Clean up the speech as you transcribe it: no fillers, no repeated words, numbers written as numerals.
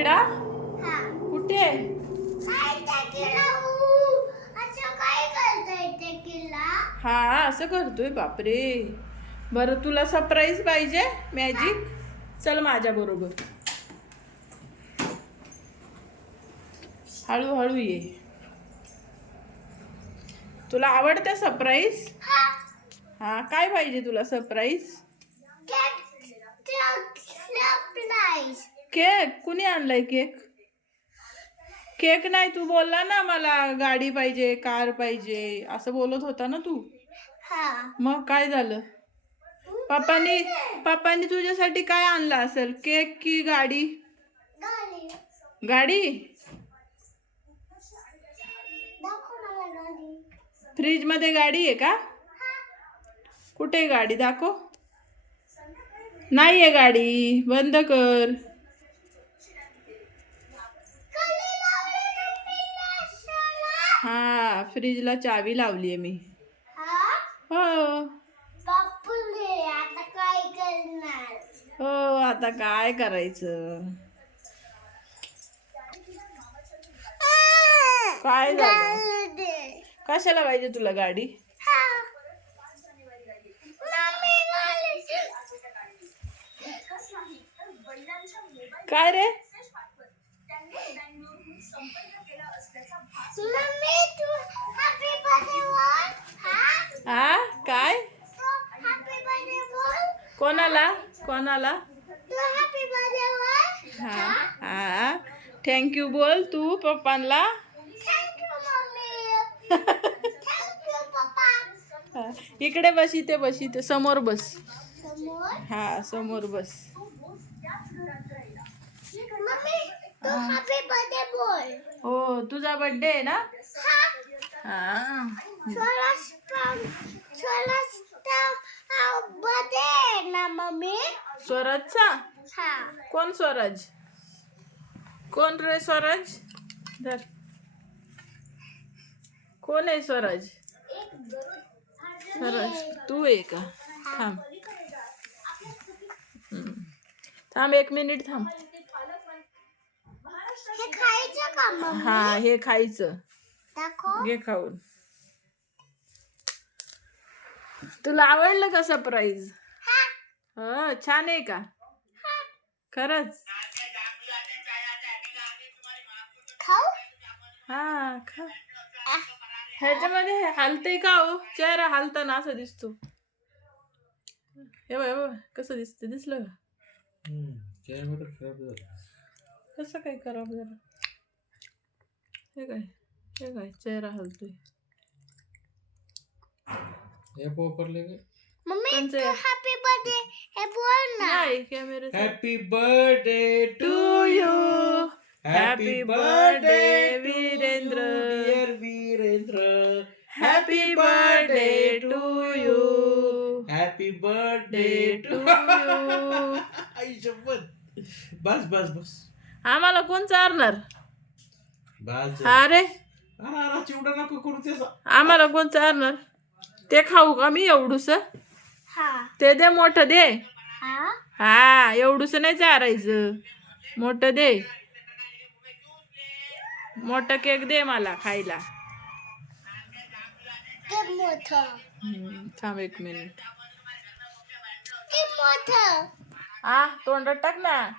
किडा हा कुठे? काय टकीला असं काय करतोय टकीला? हा असं करतोय बापरे. बरं तुला सरप्राईज पाहिजे मॅजिक? चल माझ्या बरोबर. हळूहळू ये. तुला आवडतं सरप्राईज? हा हा काय पाहिजे तुला सरप्राईज? Surprise cake. कुणी आणलाय केक? केक नाही, तू बोलला ना मला गाडी पाहिजे, कार पाहिजे असं बोलत होता ना तू. हा मग काय झालं? पप्पांनी तुझ्यासाठी काय आणलं असेल? केक की गाडी? गाडी गाडी. दाखव मला गाडी. फ्रीज मध्ये गाडी आहे का? कुठे आहे गाडी? दाखव. नाहीये गाडी, बंद कर. हा फ्रीजला चावी लावलीये मी. हो बापूले आता काय करणार? हो आता काय करायचं? काय झालं? कशाला पाहिजे तुला गाडी? काय रे? हा काय? कोणाला कोणाला? हा हा थँक्यू बोल तू पप्पांना. इकडे बस, इथे बस, इथे समोर बस. हा समोर बस. हो तुझा बर्थडे आहे ना? हा स्वराजचा? कोण स्वराज? कोण रे स्वराज? धर. कोण आहे स्वराज? स्वराज तू आहे का? थांब थांब 1 मिनिट थांब. हा हे खायचं. घे खाऊन. तुला आवडलं का सरप्राईज? हो छान आहे का? खरंच? हा खा. ह्याच्यामध्ये हलतंय का हो? चेहरा हलताना असं दिसतो. हे बघ कसं दिसतं, दिसलं का? कसं काय खराब झालं? हे काय चेहरा हलतोय. हॅपी बर्थडे हे बोल ना. नाही camera. Happy birthday to you. Happy birthday Virendra. Dear Virendra. Happy birthday to you. Happy birthday to you. आयुष्यभर. बस बस बस. आम्हाला कोण चारणार? बस. अरे चिवडा नको करू त्याचा. आम्हाला कोण चारणार? ते खाऊ का मी एवढूस? ते दे मोठं दे. हा एवढूस नाही चारायचं, मोठं दे. मोठा केक दे मला खायला. थांब 1 मिनिट. तोंडात टाक ना.